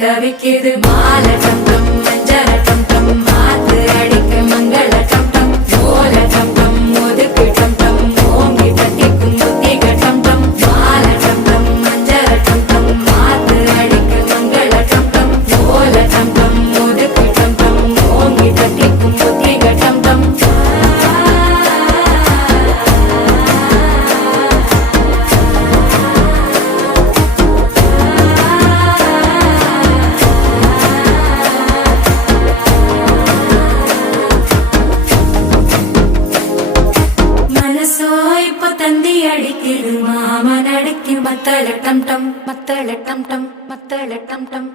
தவிக்குது மால டம் டம் மஞ்சள டம் டம் மாத்து அடிக்க மங்கள டம் டம் ஓல டம் டம் ஒதுக்கு டம் டம் ஓங்கி தட்டிக்கும் புத்திக டம் டம் மால டம் டம் மஞ்சள டம் டம் மாத்து அடிக்க மங்கள டம் டம் ஓல டம் டம் ஒதுக்கு டம் டம் ஓங்கி தட்டிக்கும் புத்திக டம் டம் தந்தி அடிக்குது மாமன் அடிக்கு மத்தள டம் டம் மத்தள டம் டம் மத்தள டம் டம்